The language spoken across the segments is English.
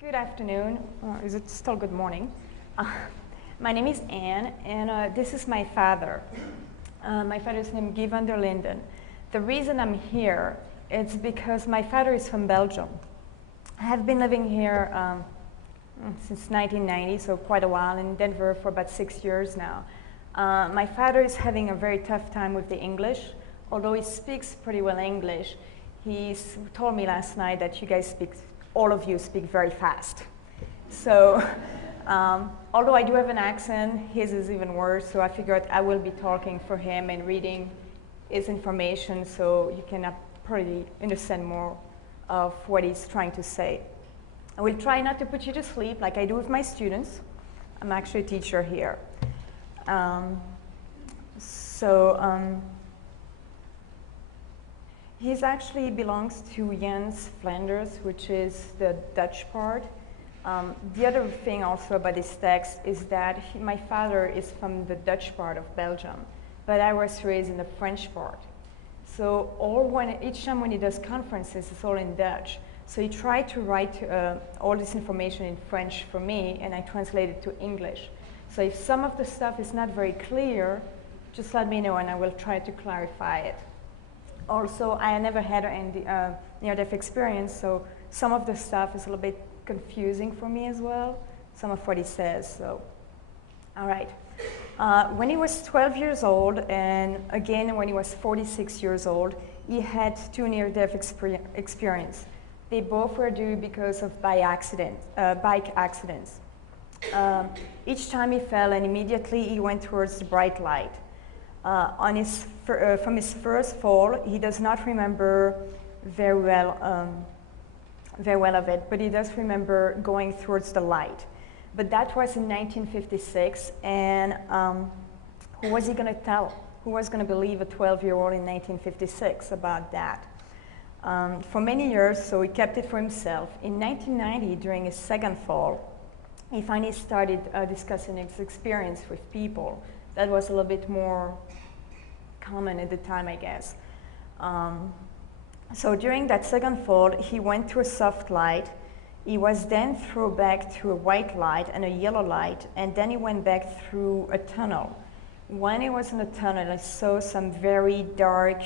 Good afternoon, or is it still good morning? My name is Anne, and this is my father. My father's name is Vander Linden. The reason I'm here is because my father is from Belgium. I have been living here since 1990, so quite a while, in Denver for about 6 years now. My father is having a very tough time with the English. Although he speaks pretty well English, he told me last night that you guys speak, all of you speak very fast. So, although I do have an accent, his is even worse, so I figured I will be talking for him and reading his information so you can probably understand more of what he's trying to say. I will try not to put you to sleep like I do with my students. I'm actually a teacher here. He actually belongs to IANDS Flanders, which is the Dutch part. The other thing also about this text is that my father is from the Dutch part of Belgium, but I was raised in the French part. So each time when he does conferences, it's all in Dutch. So he tried to write all this information in French for me, and I translated it to English. So if some of the stuff is not very clear, just let me know and I will try to clarify it. Also, I never had a near-death experience, so some of the stuff is a little bit confusing for me as well, some of what he says, so. All right. When he was 12 years old, and again when he was 46 years old, he had 2 near-death experiences. They both were due because of bike accidents. Each time he fell, and immediately he went towards the bright light. From his first fall, he does not remember very well of it, but he does remember going towards the light. But that was in 1956, and who was he going to tell? Who was going to believe a 12-year-old in 1956 about that? For many years, so he kept it for himself. In 1990, during his second fall, he finally started discussing his experience with people. That was a little bit more common at the time, I guess. So during that second fall, he went through a soft light. He was then thrown back to a white light and a yellow light, and then he went back through a tunnel. When he was in the tunnel, I saw some very dark,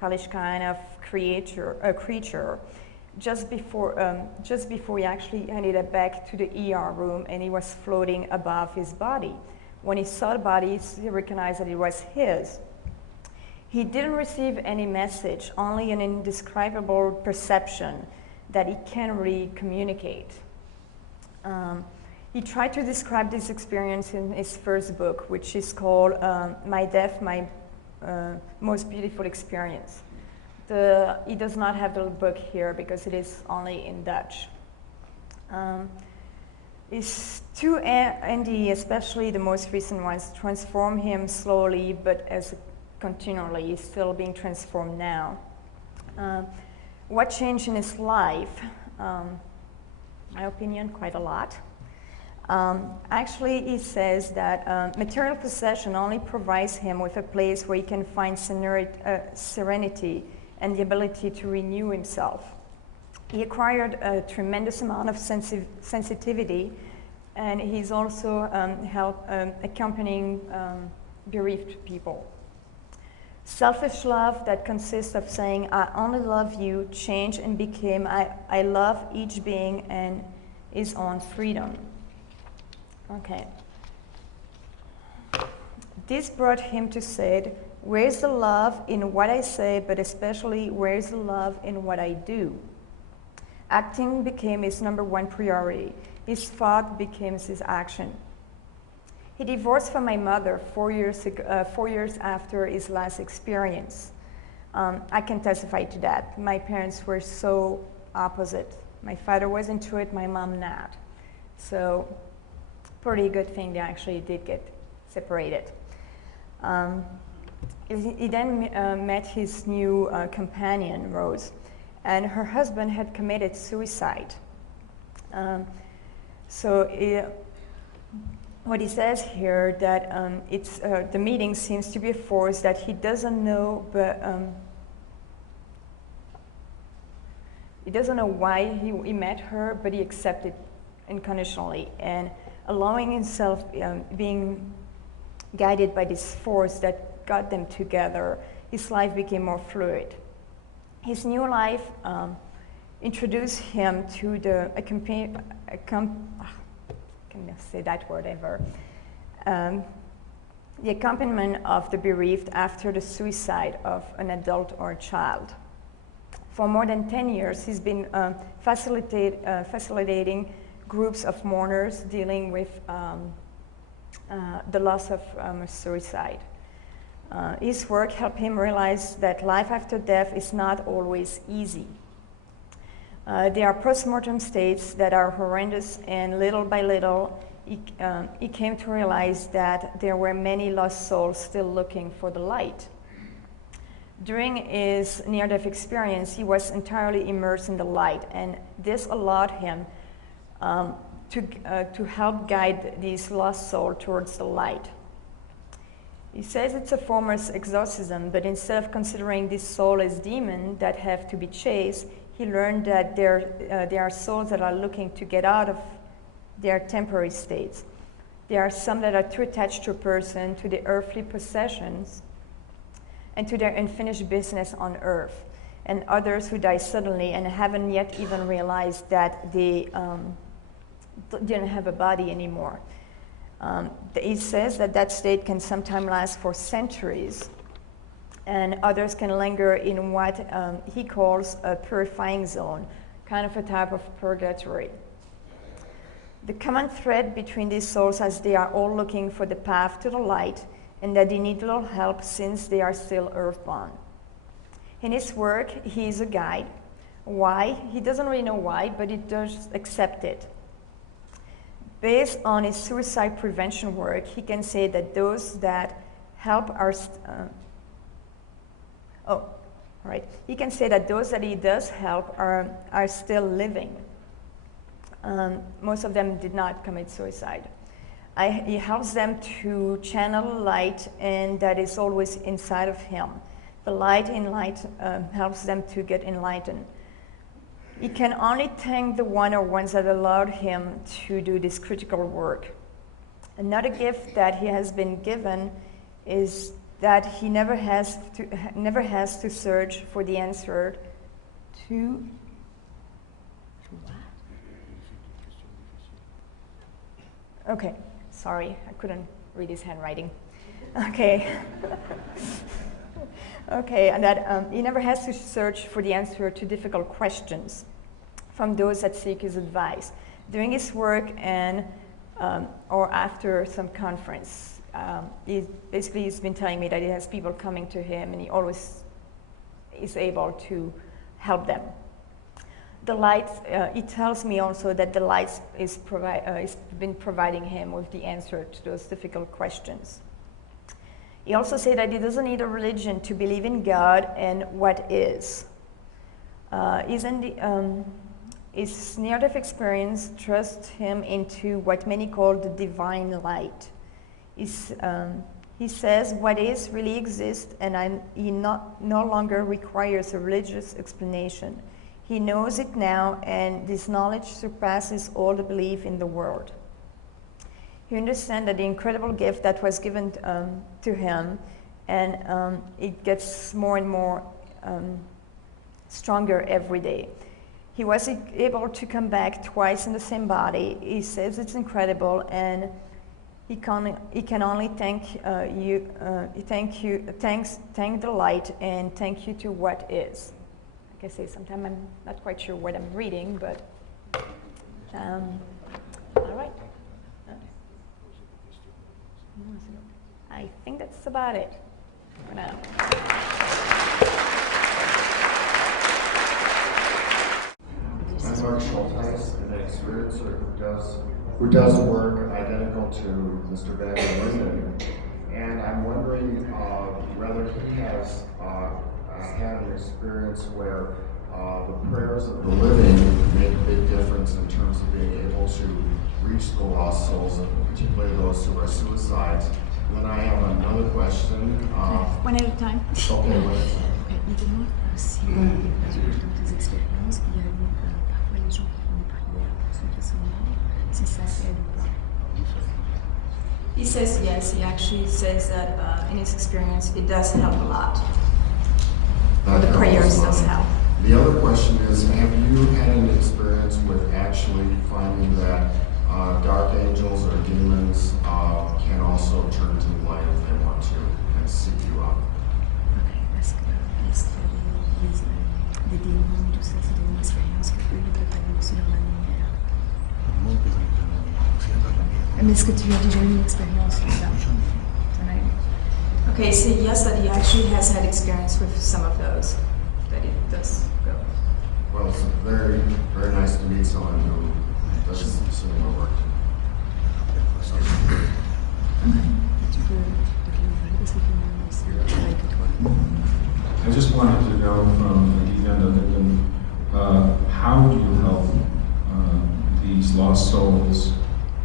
hellish kind of creature just before he actually ended up back to the ER room, and he was floating above his body. When he saw the body, he recognized that it was his. He didn't receive any message, only an indescribable perception that he can't really communicate. He tried to describe this experience in his first book, which is called My Death, My Most Beautiful Experience. He does not have the book here because it is only in Dutch. His 2 NDEs, especially the most recent ones, transform him slowly, but continually. He's still being transformed now. What changed in his life? My opinion, quite a lot. Actually, he says that material possession only provides him with a place where he can find serenity and the ability to renew himself. He acquired a tremendous amount of sensitivity, and he's also helped accompanying bereaved people. Selfish love that consists of saying, I only love you, changed and became, I love each being and his own freedom. Okay. This brought him to say, where's the love in what I say, but especially where's the love in what I do? Acting became his #1 priority. His thought became his action. He divorced from my mother 4 years after his last experience. I can testify to that. My parents were so opposite. My father was into it, my mom not. So, pretty good thing they actually did get separated. He then met his new companion, Rose, and her husband had committed suicide. What he says here, that the meeting seems to be a force that he doesn't know, but he doesn't know why he met her, but he accepted unconditionally, and allowing himself being guided by this force that got them together, his life became more fluid. His new life introduced him to the the accompaniment of the bereaved after the suicide of an adult or a child. For more than 10 years, he's been facilitating groups of mourners dealing with the loss of suicide. His work helped him realize that life after death is not always easy. There are post-mortem states that are horrendous, and little by little, he came to realize that there were many lost souls still looking for the light. During his near-death experience, he was entirely immersed in the light, and this allowed him to help guide these lost souls towards the light. He says it's a form of exorcism, but instead of considering this soul as demons that have to be chased, he learned that there are souls that are looking to get out of their temporary states. There are some that are too attached to a person, to the earthly possessions, and to their unfinished business on earth, and others who die suddenly and haven't yet even realized that they didn't have a body anymore. He says that state can sometimes last for centuries, and others can linger in what he calls a purifying zone, kind of a type of purgatory. The common thread between these souls is they are all looking for the path to the light, and that they need little help since they are still earthbound. In his work, he is a guide. Why? He doesn't really know why, but he does accept it. Based on his suicide prevention work, he can say that those that help are he can say that those that he does help are still living. Most of them did not commit suicide. He helps them to channel light, and that is always inside of him. The light in light helps them to get enlightened. He can only thank the one or ones that allowed him to do this critical work. Another gift that he has been given is that he never has to search for the answer to okay, sorry, I couldn't read his handwriting. Okay. Okay, and that he never has to search for the answer to difficult questions from those that seek his advice. During his work and or after some conference, he's been telling me that he has people coming to him, and he always is able to help them. The light, he tells me also that the light is been providing him with the answer to those difficult questions. He also said that he doesn't need a religion to believe in God and what is. His near-death experience trusts him into what many call the divine light. He says what is really exists, and he no longer requires a religious explanation. He knows it now, and this knowledge surpasses all the belief in the world. He understands that the incredible gift that was given to him, and it gets more and more stronger every day. He was able to come back twice in the same body. He says it's incredible, and he can only thank the light and thank you to what is. Like I say, sometimes I'm not quite sure what I'm reading, but all right. I think that's about it for now. I'm Mark Schultheis, an experiencer who does work identical to Mr. Vander Linden, and I'm wondering whether he has had an experience where the prayers of the living make a big difference in terms of being able to reach the lost souls, and particularly those who are suicides. And then I have another question. One at a time. Okay, Il demande si dans tes expériences, il y a eu parfois les gens qui font des prières pour ceux qui sont morts, si ça aide ou pas. He says yes. He actually says that in his experience, it does help a lot. That The prayers helps. does help. The other question is, have you had an experience with actually finding that dark angels or demons can also turn to the light if they want to and seek you out? Parce que est-ce qu'il y a des démons, tout ça, c'est une expérience que eux, ils peuvent aller aussi dans la lumière. Mais est-ce que tu as déjà eu une expérience comme ça? Okay, so yes, that he actually has had experience with some of those. That it does go. Well, it's very, very nice to meet someone who does similar work. Tu peux te livrer parce que c'est le travail que toi. I just wanted to know from Vander Linden, how do you help these lost souls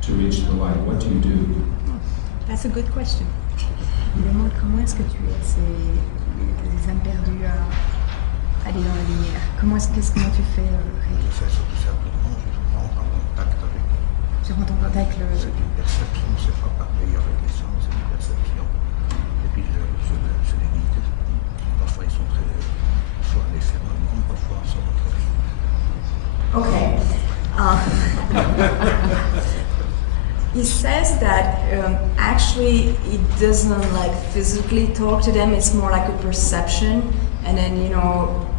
to reach the light? What do you do? That's a good question. Il demande comment est-ce que tu aides ces âmes perdues à aller dans la lumière. Comment tu fais J'essaie tout simplement, je rentre en contact avec. Tu rentres en contact le. C'est une perception, c'est pas parler avec les sens, c'est une perception. Et puis je les guide. Parfois ils sont très. Soit laisser-moi, parfois sans votre vie. Okay. He says that actually it doesn't like physically talk to them, it's more like a perception, and then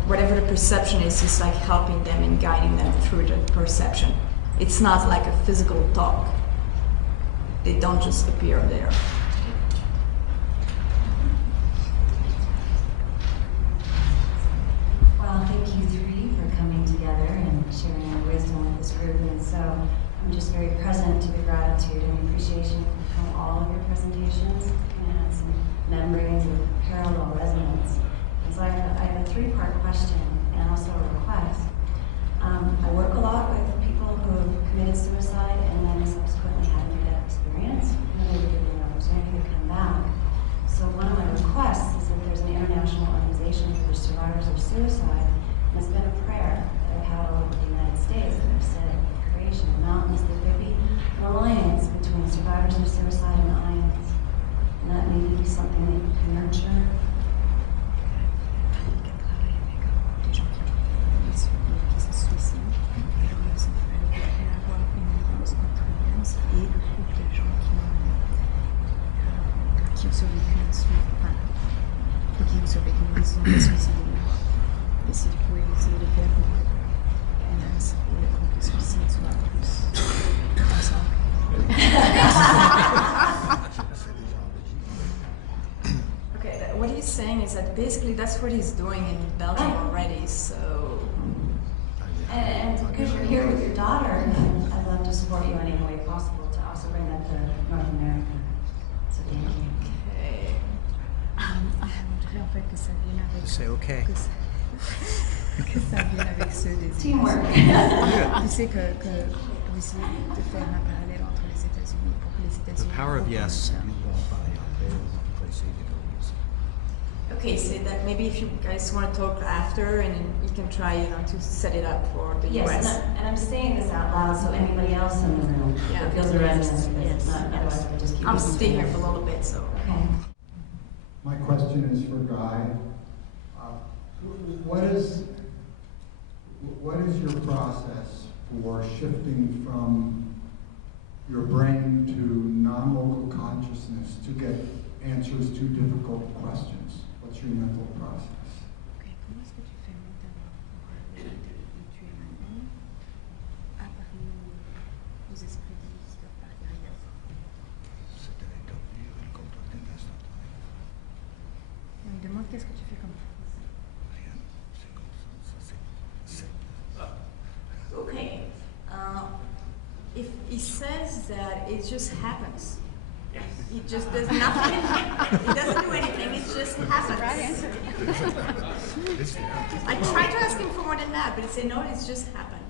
whatever the perception is, it's like helping them and guiding them through the perception. It's not like a physical talk. They don't just appear there. Well, thank you three for coming together and sharing your wisdom with this group. And so I'm just very present to the gratitude and appreciation from all of your presentations and some memories of parallel resonance. And so I have a three-part question and also a request. I work a lot with people who have committed suicide and then subsequently had a near-death experience, and they were given an opportunity to come back. So one of my requests is that there's an international organization for survivors of suicide, and it's been a prayer that I've had all over the United States that I've said at the creation of mountains, that there be an alliance between survivors of suicide and IANDS, and that may be something that you can nurture. Qui ont survécu et qui ont survécu, ils sont suicidés. Et si tu pouvais essayer de faire que le suicide soit plus ensemble. Okay, what he's saying is that basically that's what he's doing in Belgium already, so... And because you're here with your daughter, I'd love to support you in any way possible to also bring that to North America. So thank you. En fait que ça vienne avec. C'est ok. Que ça vienne avec ceux des Teamwork. Tu sais que pour essayer de faire un parallèle entre les États-Unis, pour que les États-Unis. The power of yes. Okay, so that maybe if you guys want to talk after, and then you can try, to set it up for the Yes, US. and I'm saying this out loud so anybody else in the room that feels a resonance with this. Not otherwise we'll just keep I'll listening. stay here for a little bit, so. Okay. My question is for Guy. What is your process for shifting from your brain to non-local consciousness to get answers to difficult questions? What's your mental process? Okay, comment est-ce que tu fais mentalement pour aller où tu es maintenant à Paris aux esprits qui doivent partir ailleurs? C'était interview et le contact instantané. On me demande qu'est-ce que tu fais comme ça. Rien, c'est comme ça, c'est. Okay. If he says that it just happens. He just does nothing. He doesn't do anything. It just happens. I tried to ask him for more than that, but he said no. It just happens.